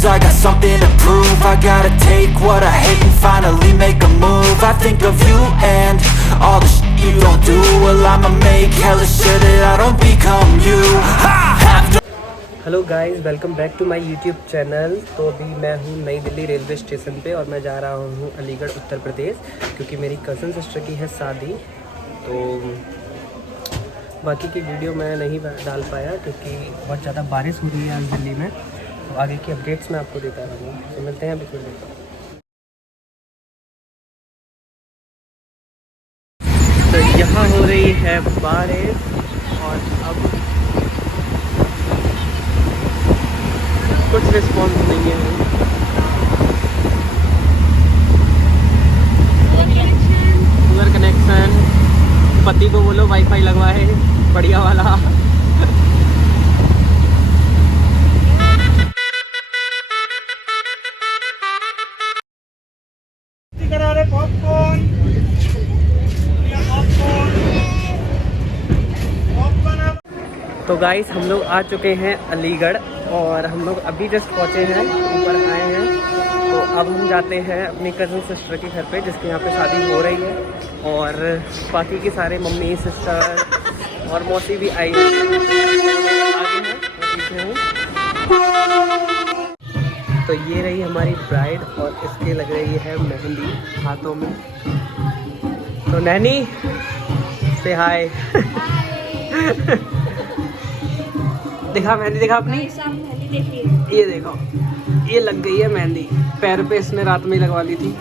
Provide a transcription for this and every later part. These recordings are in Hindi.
Cause I got something to prove. I gotta take what I hate and finally make a move. I think of you and all the shit you don't do. Well, I'ma make hella sure that I don't become you. Hello guys, welcome back to my YouTube channel. तो अभी मैं हूँ नई दिल्ली रेलवे स्टेशन पे और मैं जा रहा हूँ अलीगढ़ उत्तर प्रदेश, क्योंकि मेरी कज़न सिस्टर की है शादी। तो बाकी की वीडियो मैं नहीं डाल पाया क्योंकि बहुत ज़्यादा बारिश हो रही है आज दिल्ली में। तो आगे की अपडेट्स मैं आपको देता रहूँगा। तो मिलते हैं अभी कुछ देर। तो यहाँ हो रही है बारिश और अब कुछ रिस्पॉन्स नहीं है। पूरा कनेक्शन, पति को बोलो वाईफाई लगवाए बढ़िया वाला। तो गाइस, हम लोग आ चुके हैं अलीगढ़ और हम लोग अभी जस्ट पहुँचे हैं, ऊपर आए हैं। तो अब हम जाते हैं अपनी कज़न सिस्टर के घर पे, जिसके यहाँ पे शादी हो रही है। और बाकी के सारे मम्मी, सिस्टर और मौसी भी आई हैं। आगे हैं, पीछे हूँ। तो ये रही हमारी ब्राइड और इसके लग रही है मेहंदी हाथों में। तो नैनी से हाय। दिखा मेहंदी, दिखा अपनी। ये देखो, ये लग गई है मेहंदी। पैर पे इसने रात में लगवा ली थी।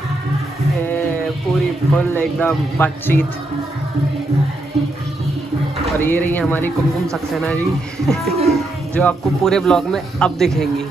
पूरी फुल एकदम बातचीत। और ये रही हमारी कुमकुम सक्सेना जी जो आपको पूरे ब्लॉग में अब दिखेंगी।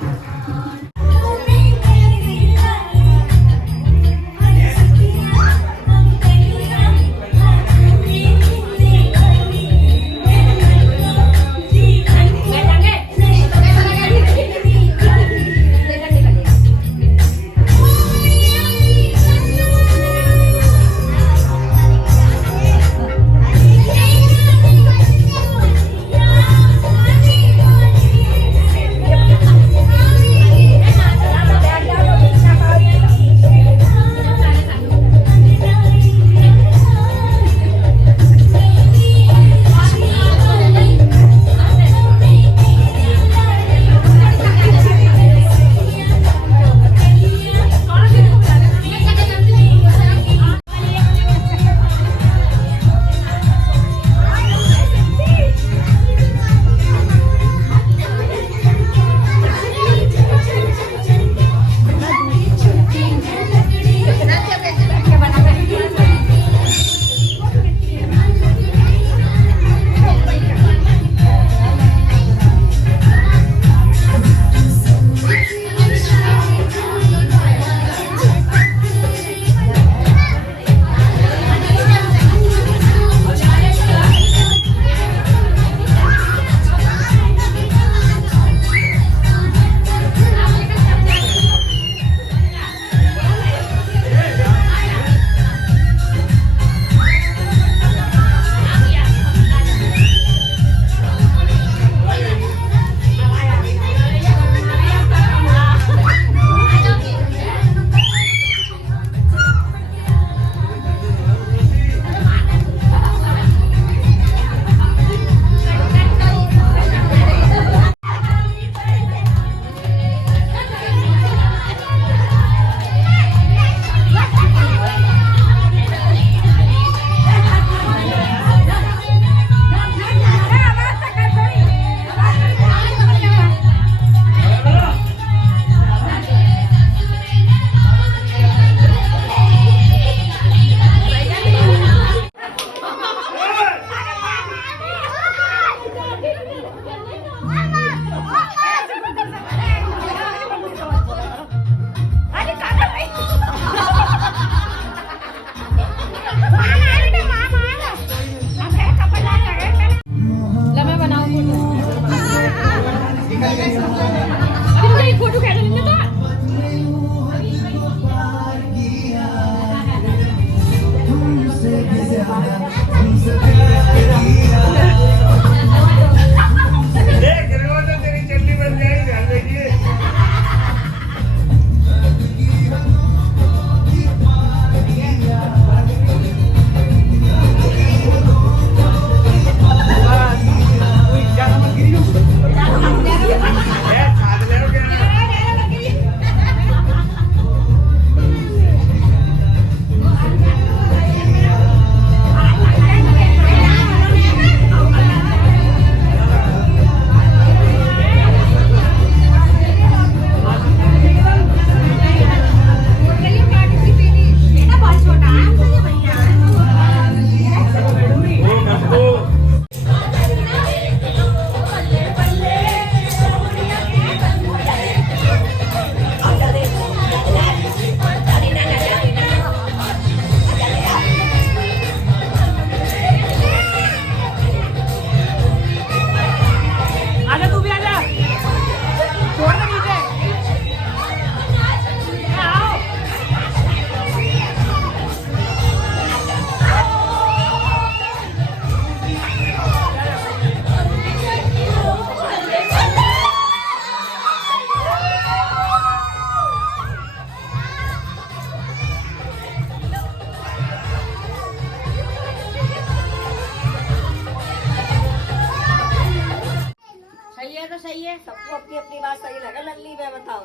सही लगा लल्ली पे बताओ।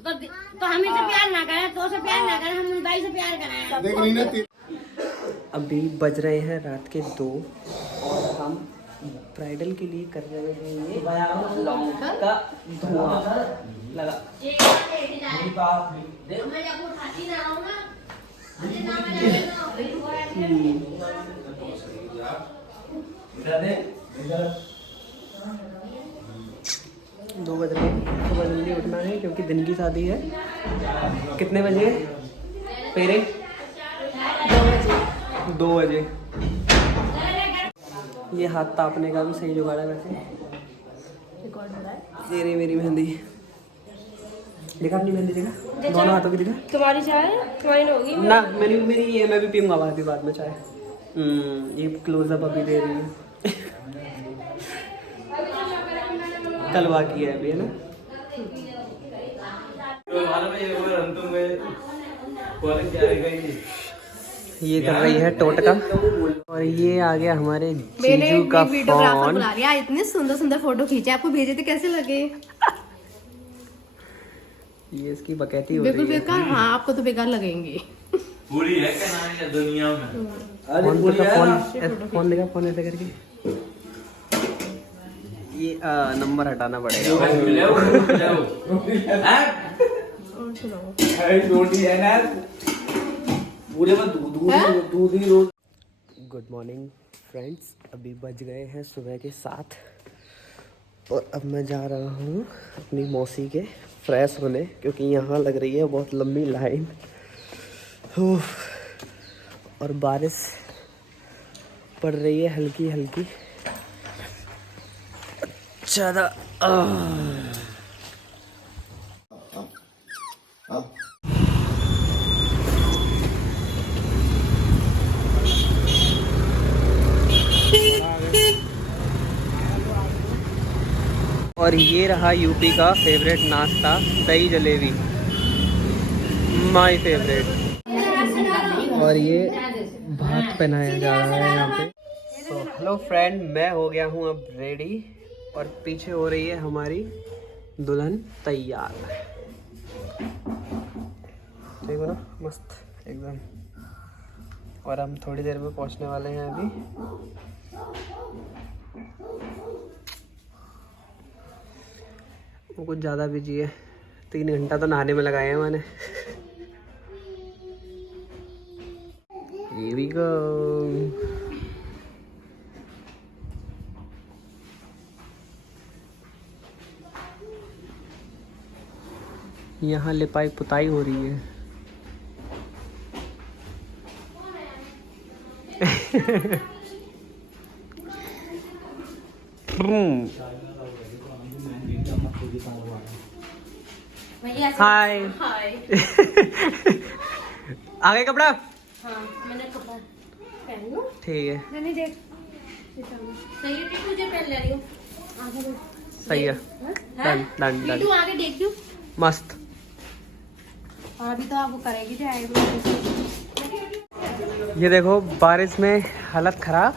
तो हमें से प्यार ना करें, तो से प्यार ना करें, हम भाई से प्यार करें। देख रही ना अभी बज रहे हैं रात के 2 और हम ब्राइडल के लिए कर रहे हैं ये लौंग का धुआं लगा। मैं जब उठाती ना रहूं ना, मुझे ना मैं 2 बज रहे हैं। सुबह जल्दी उठना है क्योंकि दिन की शादी है। कितने बजे पेरे? 2 बजे। ये हाथ तापने का भी सही जुगाड़ है वैसे। तेरी मेरी मेहंदी देखा, अपनी मेहंदी देखा, दोनों हाथों की देखा। तुम्हारी चाय तुम्हारी नहीं होगी। ना मेरी ये मैं भी पीऊंगा बाद में चाय। ये क्लोजअप अभी दे रही है। कल बाकी है अभी, है ना। ये कर रही है टोटका और ये आ गया हमारे जीजू का फोन। इतने सुंदर सुंदर फोटो खींचे, आपको भेजे थे, कैसे लगे? ये इसकी बकैती हो रही है। बिल्कुल बेकार। हाँ आपको तो बेकार लगेंगे। पूरी है क्या नाम है दुनिया में? फोन देखा, फोन ऐसे करके ये नंबर हटाना पड़ेगा। गुड मॉर्निंग फ्रेंड्स, अभी बज गए हैं सुबह के 7 और अब मैं जा रहा हूँ अपनी मौसी के फ्रेश होने, क्योंकि यहाँ लग रही है बहुत लंबी लाइन और बारिश पड़ रही है हल्की हल्की ज़्यादा। और ये रहा यूपी का फेवरेट नाश्ता, दही जलेबी, माय फेवरेट। और ये भात पहनाया जा रहा है यहाँ पे। तो हेलो फ्रेंड, मैं हो गया हूँ अब रेडी और पीछे हो रही है हमारी दुल्हन तैयार। ठीक हो ना, मस्त एकदम। और हम थोड़ी देर में पहुँचने वाले हैं अभी। वो कुछ ज़्यादा बिजी है, 3 घंटा तो नहाने में लगाए हैं मैंने। Here we go. यहाँ लिपाई पुताई हो रही है। हाय आ गए कपड़ा? हाँ मैंने कपड़ा पहन लूं। ठीक है, नहीं देख सही है, तुझे पहन ले रही हूँ। आगे बढ़। सही है, डन डन डन, तू आगे देख लूं। मस्त। अभी तो आप वो करेगी थे ये देखो बारिश में हालत खराब।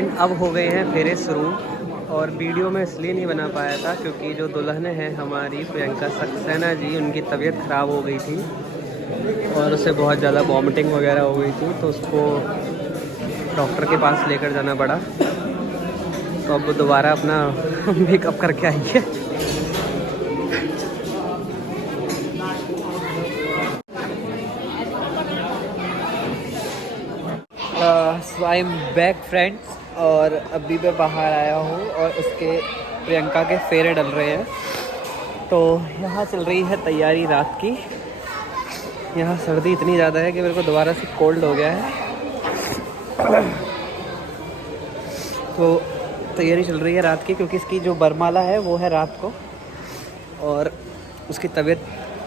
फ्रेंड अब हो गए हैं फेरे शुरू, और वीडियो में इसलिए नहीं बना पाया था क्योंकि जो दुल्हन है हमारी प्रियंका सक्सेना जी, उनकी तबीयत ख़राब हो गई थी और उसे बहुत ज़्यादा वॉमिटिंग वगैरह हो गई थी, तो उसको डॉक्टर के पास लेकर जाना पड़ा। तो अब वो दोबारा अपना मेकअप करके आई है। सो आई एम बैक फ्रेंड्स, और अभी मैं बाहर आया हूँ और उसके प्रियंका के फेरे डल रहे हैं। तो यहाँ चल रही है तैयारी रात की। यहाँ सर्दी इतनी ज़्यादा है कि मेरे को दोबारा से कोल्ड हो गया है। तो तैयारी चल रही है रात की, क्योंकि इसकी जो बरमाला है वो है रात को, और उसकी तबीयत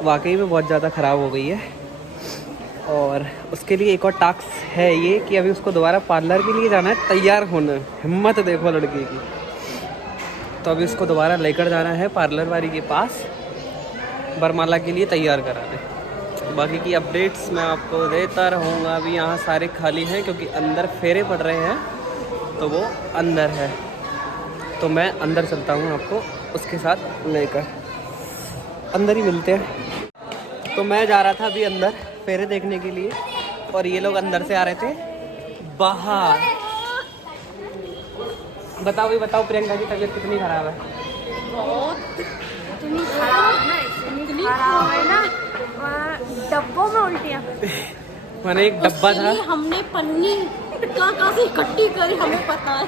वाकई में बहुत ज़्यादा ख़राब हो गई है। और उसके लिए एक और टास्क है ये कि अभी उसको दोबारा पार्लर के लिए जाना है, तैयार होना। हिम्मत देखो लड़की की। तो अभी उसको दोबारा लेकर जाना है पार्लर वाली के पास, बरमाला के लिए तैयार कराने। बाकी की अपडेट्स मैं आपको देता रहूँगा। अभी यहाँ सारे खाली हैं क्योंकि अंदर फेरे पड़ रहे हैं, तो वो अंदर है। तो मैं अंदर चलता हूँ, आपको उसके साथ लेकर अंदर ही मिलते हैं। तो मैं जा रहा था अभी अंदर फेरे देखने के लिए, और ये लोग अंदर से आ रहे थे बाहर। बताओ भी बताओ, प्रियंका की तबीयत कितनी खराब है? इतनी खराब है ना, डब्बों में उल्टियाँ। मैंने एक डब्बा था, हमने पन्नी कहाँ से इकट्ठी करी हमें पता है,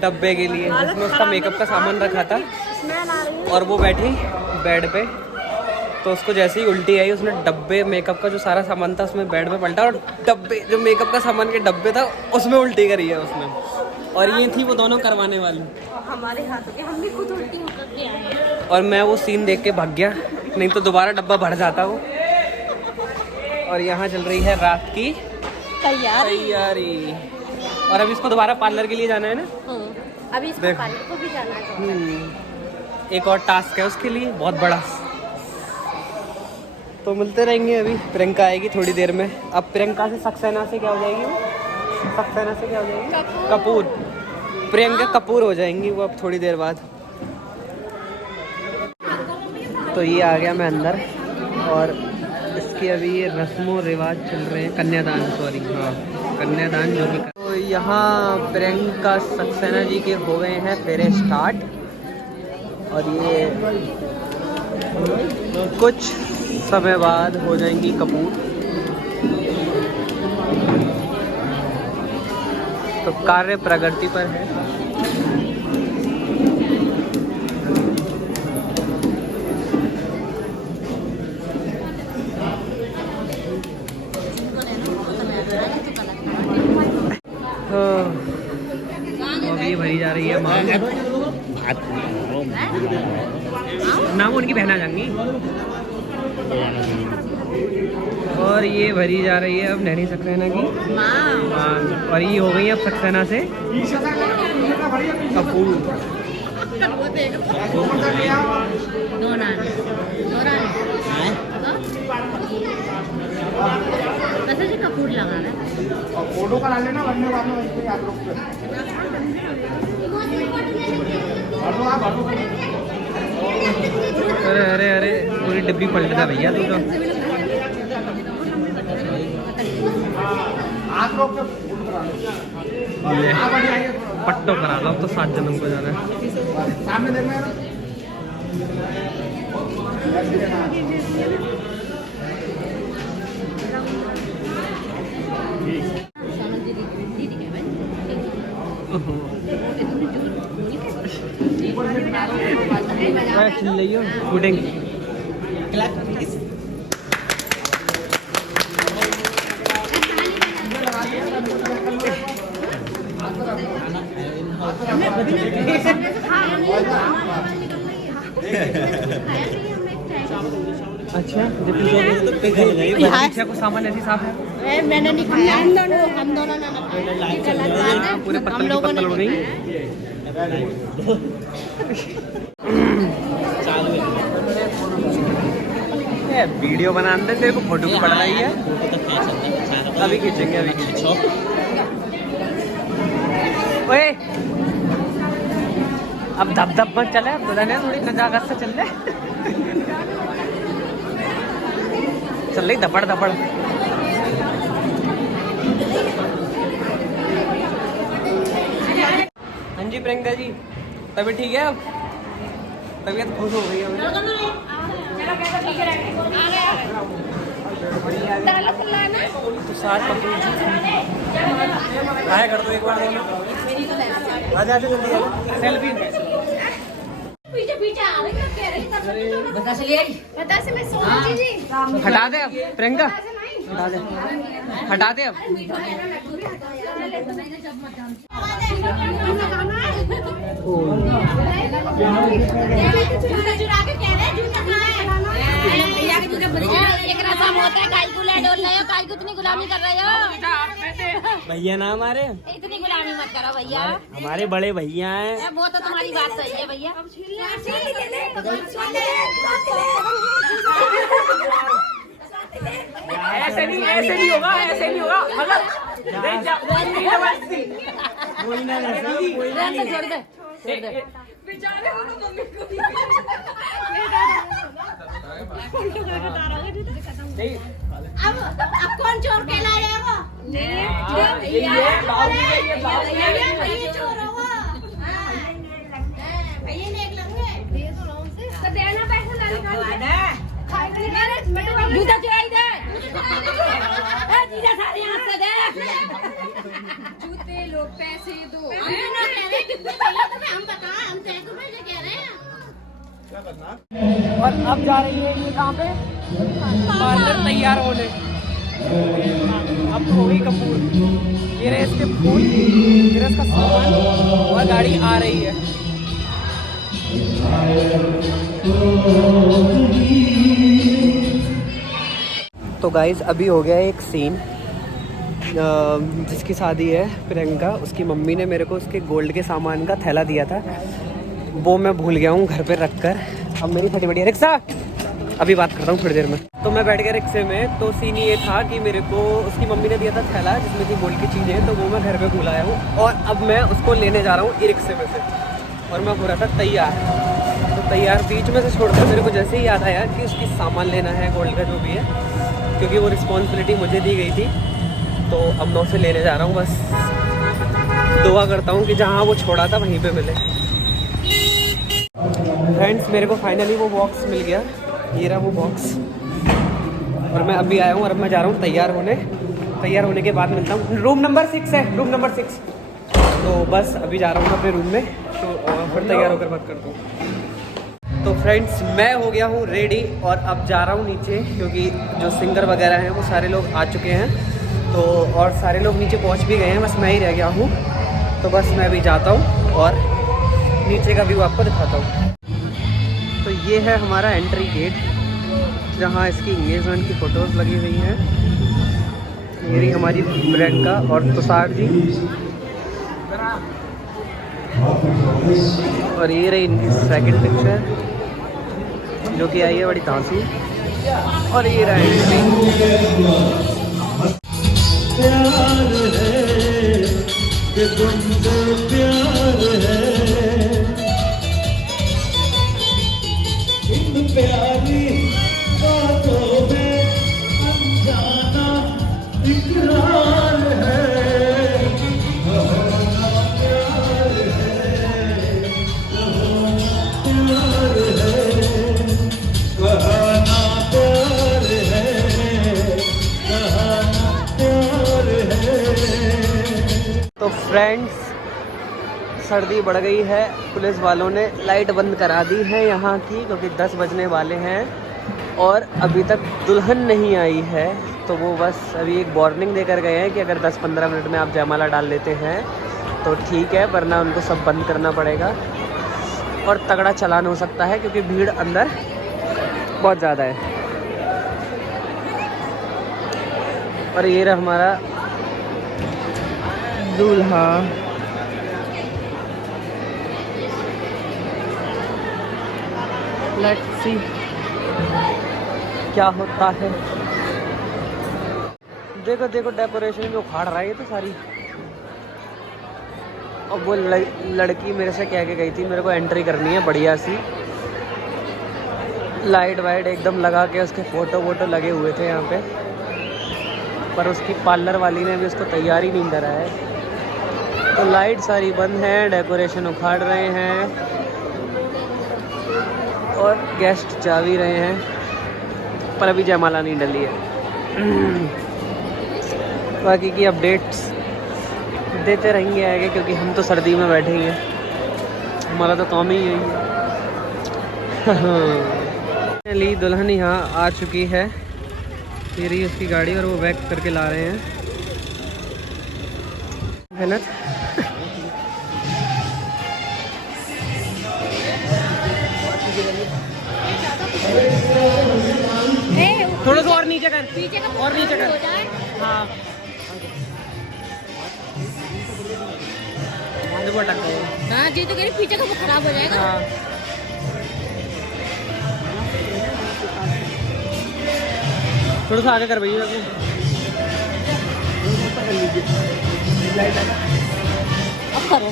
डब्बे के लिए जिसमें उसका मेकअप का सामान रखा था। और वो बैठी बेड पे, तो उसको जैसे ही उल्टी आई, उसने डब्बे मेकअप का जो सारा सामान था उसमें बेड पे पलटा, और डब्बे जो मेकअप का सामान के डब्बे था उसमें उल्टी करी है उसने। और ये थी वो दोनों करवाने वाली, हमारे हाथों की, हमने खुद उल्टी करके आए हैं। और मैं वो सीन देख के भाग गया, नहीं तो दोबारा डब्बा भर जाता वो। और यहाँ चल रही है रात की तैयारी। और अभी इसको दोबारा पार्लर के लिए जाना है ना। अभी इसको पार्लर को भी जाना है। एक और टास्क है उसके लिए बहुत बड़ा। तो मिलते रहेंगे। अभी प्रियंका आएगी थोड़ी देर में। अब प्रियंका से सक्सेना से क्या हो जाएगी वो? सक्सेना से क्या हो जाएगी? कपूर। प्रियंका कपूर हो जाएंगी वो अब थोड़ी देर बाद। तो ये आ गया मैं अंदर, और इसके अभी ये रस्मों रिवाज चल रहे हैं, कन्यादान, सॉरी हाँ कन्यादान जो भी। तो यहाँ प्रियंका सक्सेना जी के हो गए हैं फेरे स्टार्ट, और ये कुछ समय बाद हो जाएंगी कपूर। तो कार्य प्रगति पर है। तो अभी भरी जा रही है मांग। नाम उनकी बहना जाएंगी, और ये भरी जा रही है अब नैनी सक्सेना की मांग। और ये हो गई अब सक्सेना से कपूर। कपूर लगा है फोटो करा लेना, बनने वाला है आप लोग। अरे अरे अरे पूरी डिब्बी पलट था भैया तू तो। ये पट्टो करा लो, अब तो 7 जन्म को जाना है। सामने देखना है। चिल्ल रही हो फूटेंगे। अच्छा पीछे को सामान ऐसी साफ है। मैंने निकाला, हम दोनों पूरे पत्तल की पत्तल हो गई। वीडियो बनाने तेरे को फोटो भी पड़ रही है। अभी खींचेंगे, अभी ओए अब धप धप मत चले, अब दुल्हन है थोड़ी नजाकत से चल रहे। चल रही धपड़ धपड़। हाँ जी प्रियंका जी, तबीयत ठीक है? अब तबीयत खुश हो गई है। तो साथ पकड़ आया कर दो एक बार दोनों। आजा आजा जल्दी आजा। सेल्फी पीछे पीछे आ रही है, कह रही है बता से ले आई, बता से मैं सोची जी। हटा दे अब प्रियंका, हटा दे, हटा दे अब। जूता चुरा के कह रहे जूता कहाँ है? भैया के जूते एक रसम होता है, काल को ले डोल रहे हो, काल को इतनी गुलामी कर रहे हो। भैया ना हमारे, इतनी गुलामी मत करो भैया, हमारे बड़े भैया हैं। वो तो तुम्हारी बात सही है भैया। ऐसे नहीं होगा, ऐसे नहीं होगा। मतलब कोई ना छोड़ दे। अब कौन चोर कहलाया वो? जूता चुराई दे, सारे हाथ से दे। जूते लो, पैसे दो। हम बता, हम कह रहे हैं। और अब जा रही है ये कहाँ पे? पार्लर तैयार होने। अब तो हो गई कपूर। ये रहे इसके फूल, ये रहा इसका सामान और गाड़ी आ रही है। तो गाइज अभी हो गया एक सीन, जिसकी शादी है प्रियंका, उसकी मम्मी ने मेरे को उसके गोल्ड के सामान का थैला दिया था, वो मैं भूल गया हूँ घर पे रख कर। अब मेरी फटी बढ़िया रिक्शा, अभी बात करता हूँ थोड़ी देर में। तो मैं बैठ गया रिक्शे में। तो सीन ये था कि मेरे को उसकी मम्मी ने दिया था थैला जिसमें थी गोल्ड की चीज़ें, तो वो मैं घर पे भूल आया हूँ और अब मैं उसको लेने जा रहा हूँ ई रिक्शे में से। और मैं हो रहा था तैयार, तो तैयार बीच में से छोड़कर मेरे को जैसे ही याद आया कि उसकी सामान लेना है गोल्ड का जो भी है, क्योंकि वो रिस्पॉन्सिबिलिटी मुझे दी गई थी। तो अब मैं उसे लेने जा रहा हूँ। बस दुआ करता हूँ कि जहाँ वो छोड़ा था वहीं पे मिले। फ्रेंड्स मेरे को फाइनली वो बॉक्स मिल गया, ये रहा वो बॉक्स। और मैं अभी आया हूँ और अब मैं जा रहा हूँ तैयार होने। तैयार होने के बाद मिलता हूँ। रूम नंबर 6 है, रूम नंबर 6। तो बस अभी जा रहा हूँ अपने रूम में, तो फिर तैयार होकर बात करता हूँ। तो फ्रेंड्स मैं हो गया हूँ रेडी और अब जा रहा हूँ नीचे, क्योंकि जो सिंगर वगैरह हैं वो सारे लोग आ चुके हैं। तो और सारे लोग नीचे पहुँच भी गए हैं, बस मैं ही रह गया हूँ। तो बस मैं अभी जाता हूँ और नीचे का व्यू आपको दिखाता हूँ। तो ये है हमारा एंट्री गेट, जहाँ इसकी इंगेजमेंट की फ़ोटोज़ लगी हुई हैं। ये रही हमारी प्रियंका और तुषार जी, और ये रही इनकी सेकंड पिक्चर जो कि आई है बड़ी तांसी। और ये रहा एंट्री। प्यारी बातों में अनजाना इकरार है, कहना प्यार है, कहना प्यार है, कहना प्यार है। तो फ्रेंड्स सर्दी बढ़ गई है, पुलिस वालों ने लाइट बंद करा दी है यहाँ की, क्योंकि 10 बजने वाले हैं और अभी तक दुल्हन नहीं आई है। तो वो बस अभी एक वार्निंग देकर गए हैं कि अगर 10-15 मिनट में आप जयमाला डाल लेते हैं तो ठीक है, वरना उनको सब बंद करना पड़ेगा और तगड़ा चालान हो सकता है, क्योंकि भीड़ अंदर बहुत ज़्यादा है। और ये रहा हमारा दूल्हा। लेट्स सी क्या होता है। देखो देखो डेकोरेशन में उखाड़ रहा है ये तो सारी। और वो लड़की मेरे से कह के गई थी मेरे को एंट्री करनी है बढ़िया सी, लाइट वाइट एकदम लगा के, उसके फ़ोटो वोटो लगे हुए थे यहाँ पे, पर उसकी पार्लर वाली ने भी उसको तैयार ही नहीं करा है। तो लाइट सारी बंद है, डेकोरेशन उखाड़ रहे हैं और गेस्ट जा भी रहे हैं, पर अभी जयमाला नहीं डली है। बाकी की अपडेट्स देते रहेंगे आगे, क्योंकि हम तो सर्दी में बैठेंगे, हमारा तो काम ही यही है। ली दुल्हन यहाँ आ चुकी है, ये रही उसकी गाड़ी और वो बैक करके ला रहे हैं। है ना? थोड़ा सा और नीचे कर, और नीचे कर। हाँ देखो अटक गए। हाँ जी, तो कह रही पीछे का वो खराब हो जाएगा। हाँ थोड़ा सा आगे कर भैया। अब करो।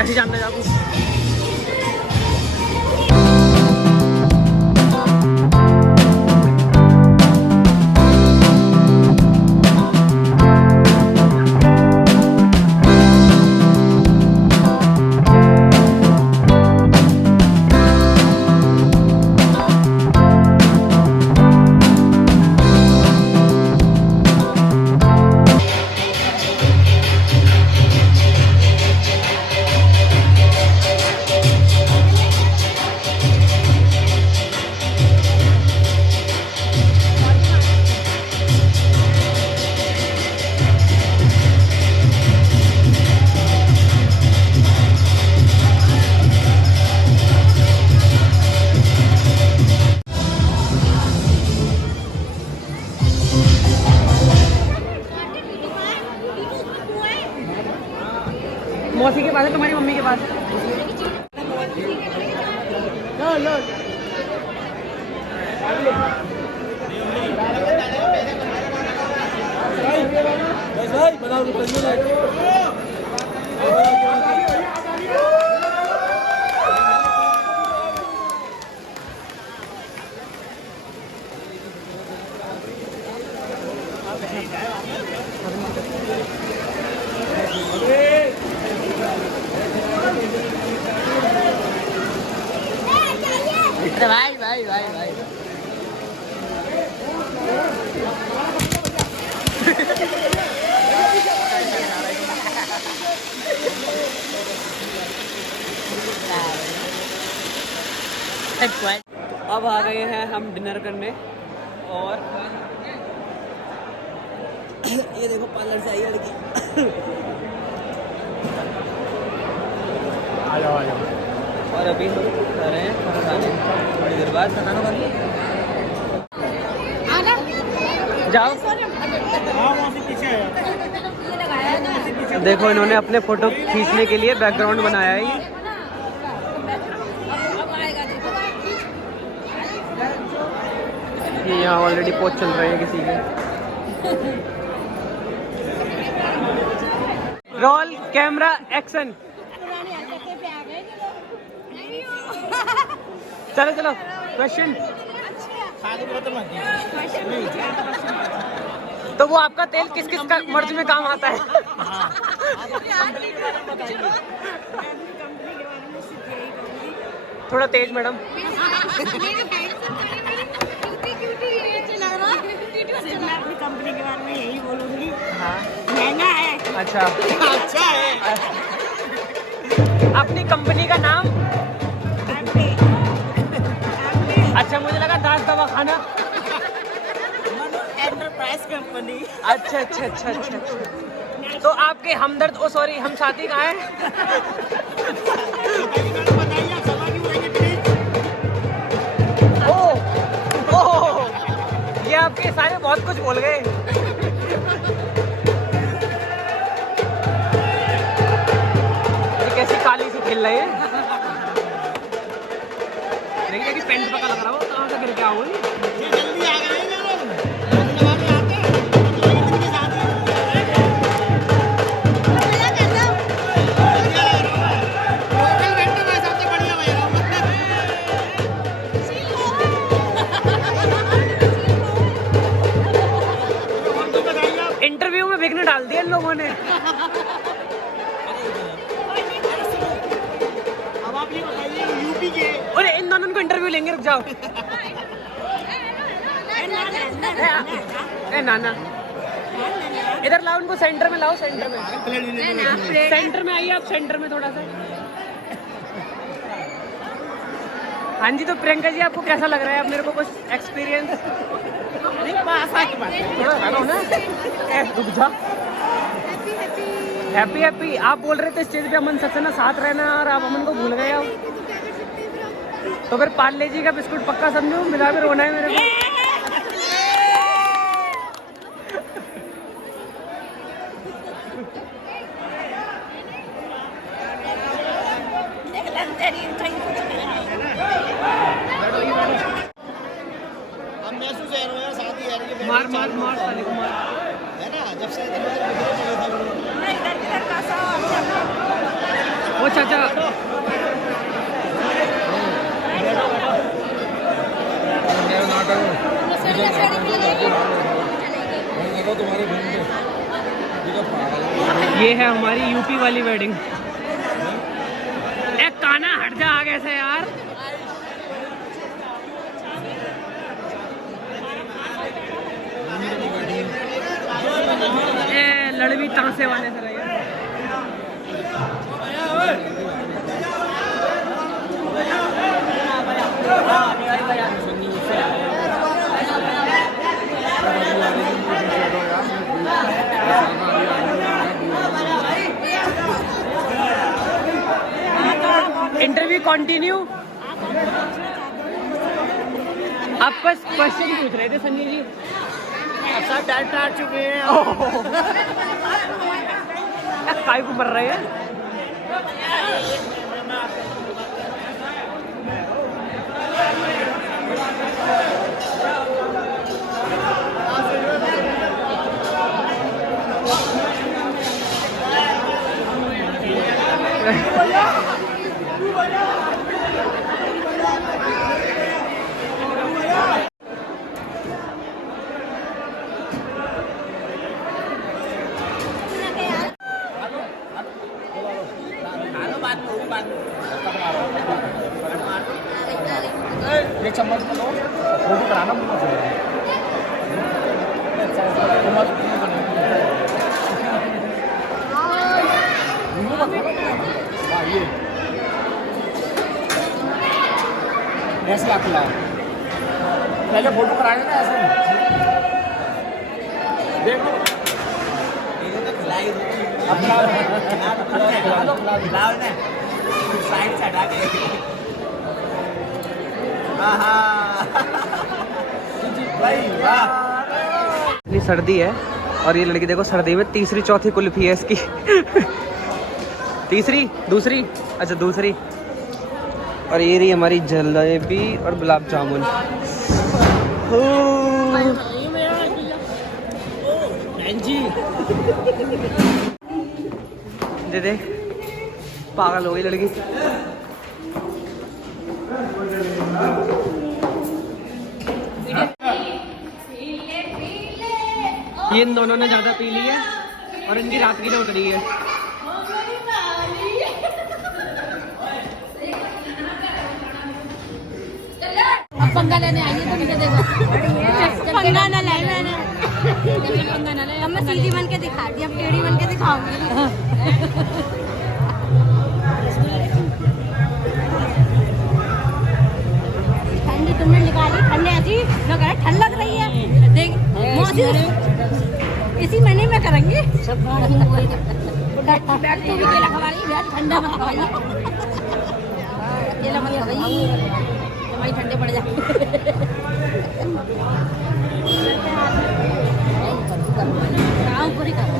ऐसे जानना चाहूँ। मौसी के पास है, तुम्हारी मम्मी के पास है। लो लो भाई भाई भाई भाई अब आ गए हैं हम डिनर करने, और ये देखो पार्लर से आई लड़की। आ जाओ आ जाओ। और अभी हम कर रहे हैं खाना खाने, थोड़ी देर बाद खाना खा लिया। जाओ देखो, इन्होंने अपने फोटो खींचने के लिए बैकग्राउंड बनाया है। ये यहाँ ऑलरेडी पोस्ट चल रहे हैं किसी के। Roll camera action. चलो चलो क्वेश्चन। तो वो आपका तेल किस किस का मर्ज में काम आता है? थोड़ा तेज मैडम। मैं अपनी कंपनी के बारे में यही बोलूंगी, हाँ महंगा है। अच्छा अच्छा है। अपनी कंपनी का नाम? अच्छा मुझे लगा दास दवा खाना। Enterprise company. अच्छा अच्छा अच्छा अच्छा अच्छा। तो आपके हमदर्द, ओ सॉरी, हम साथी कहाँ हैं? ओह ओह, ये आपके सारे बहुत कुछ बोल गए। ये कैसी काली सी खेल रहे हैं। नहीं कि पेंट पका लग रहा हो, कहाँ से गिर के आओ। जल्दी आ गए ना। अब आप ये बताइए यूपी के अरे इन दोनों को इंटरव्यू लेंगे, रुक जाओ। ए नाना इधर लाओ, उनको सेंटर में लाओ, सेंटर में। सेंटर में आइए आप, सेंटर में थोड़ा सा। हाँ जी, तो प्रियंका जी आपको कैसा लग रहा है? अब मेरे को कुछ एक्सपीरियंस नहीं रुक जा। हैप्पी हैप्पी आप बोल रहे थे स्टेज पे अमन सक्सेना साथ रहना, और आप अमन को भूल गए हो। तो फिर पार्ले जी का बिस्कुट पक्का समझो, मिला के रोना है मेरे को। अब महसूस है यार शादी यार ये मार मार मार साले को मार। है ना, जब से ओ चाचा ये है हमारी यूपी वाली वेडिंग। ए काना हट जा आगे से यार। ए लड़वी तांसे वाले से रही। Interview continue. आप बस क्वेश्चन पूछ रहे थे संजय जी। सब डांट आ चुके हैं। काय को मर रहे हैं। ये चम्मच में लो, फोटो कराना मुझे। ये ऐसे आप लाओ, पहले फोटो कराएंगे ना ऐसे। देखो अपना लाओ ना, साइड से हटा के। इतनी सर्दी है और ये लड़की देखो सर्दी में तीसरी चौथी कुल्फी है इसकी। तीसरी दूसरी, अच्छा दूसरी। और ये रही हमारी जलेबी और गुलाब जामुन। दे दे, पागल हो गई लड़की। ये इन दोनों ने ज्यादा पी ली है और इनकी रात की ना उतरी है। अब पंगा लेने आई है तो मुझे देखो। पंगा ना ले मैंने। पंगा ना ले। अब मैं सीधी बन के दिखाती, अब टेढ़ी बन के दिखाऊंगी। ठंडी तुमने निकाली, ठंडे ऐसी न करे, ठंड लग रही है। देख मौसी इसी महीने में करेंगे। बैठ तो भी केला खवा रही, बैठ ठंडा मत खवाइए। केला मत खवाइए, हमारी ठंडे पड़ जाए। ऊपर ही करो।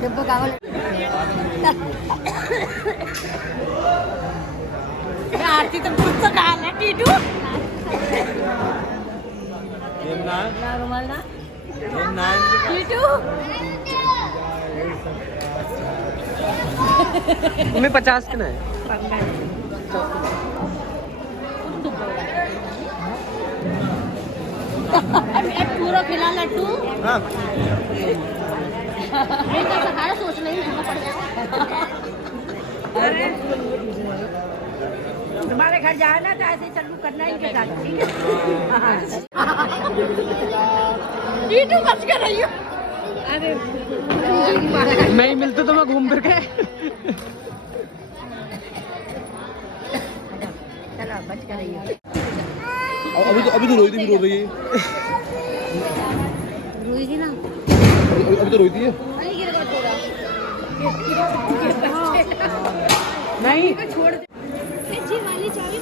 डब्बा कागज आरती तो कुछ तो कहा है टीटू ना रुमाल ना टीटू तुम्हें 50 का ना है। पूरा खिला लड्डू हाँ सहारा सोच रही हूँ पड़ जाए। तुम्हारे घर जाए ना तो ऐसे चालू करना ही के साथ, ठीक है? तू बच कर रही हो। अरे नहीं मिलते तो मैं घूम फिर के। चलो बच कर रही हो। अभी तो रोई थी, रो रही है। रोई थी ना, अभी तो रोई थी। नहीं गिर गया थोड़ा। नहीं जी वाली चाबी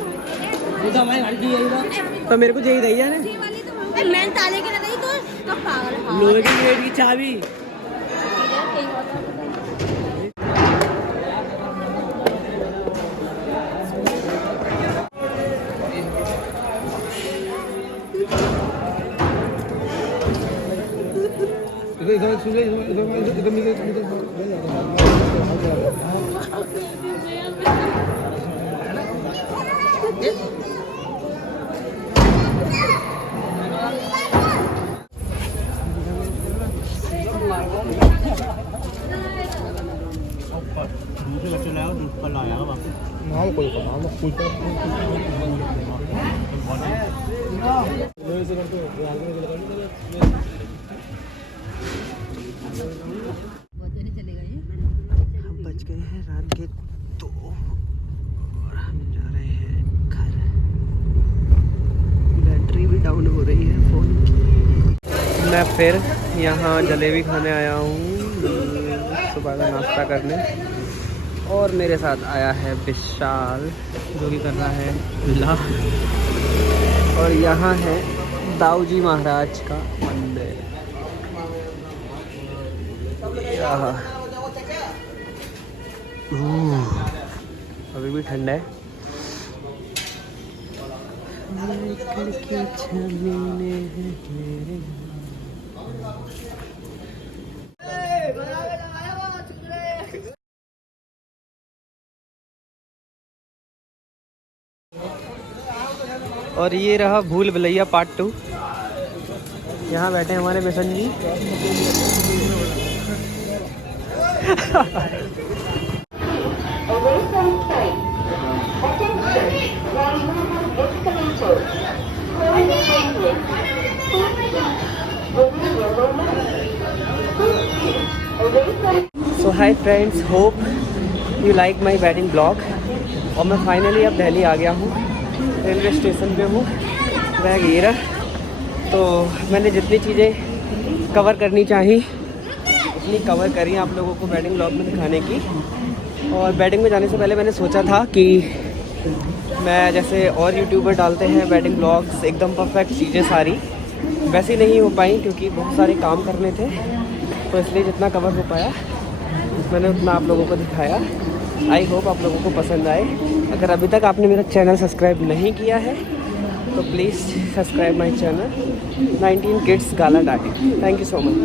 तो मेरे को यही रही है ना, जी वाली तो मैं ताले के लगाई तो कब पागल हाँ। लोहे की गेट की चाबी। हम बच गए हैं रात के 2 और हम जा रहे हैं घर। बैटरी भी डाउन हो रही है फ़ोन की। मैं फिर यहाँ जलेबी खाने आया हूँ सुबह का नाश्ता करने, और मेरे साथ आया है विशाल जो कि कर रहा है ला, और यहाँ है दाऊजी महाराज का मंदिर। अभी भी ठंडा है। और ये रहा भूल भुलैया पार्ट 2। यहाँ बैठे हमारे बेसन जी। So hi friends, hope you like my wedding blog. और मैं फाइनली अब दिल्ली आ गया हूँ, रेलवे स्टेशन पे हूँ, बैग ये रहा। तो मैंने जितनी चीज़ें कवर करनी चाहिए उतनी कवर करी आप लोगों को वेडिंग ब्लॉग में दिखाने की। और वेडिंग में जाने से पहले मैंने सोचा था कि मैं जैसे और यूट्यूबर डालते हैं वेडिंग ब्लॉग्स एकदम परफेक्ट चीज़ें सारी, वैसे नहीं हो पाई क्योंकि बहुत सारे काम करने थे। तो इसलिए जितना कवर हो पाया मैंने उतना आप लोगों को दिखाया। आई होप आप लोगों को पसंद आए। अगर अभी तक आपने मेरा चैनल सब्सक्राइब नहीं किया है तो please subscribe my channel 19 kids गाला डाटी। Thank you so much.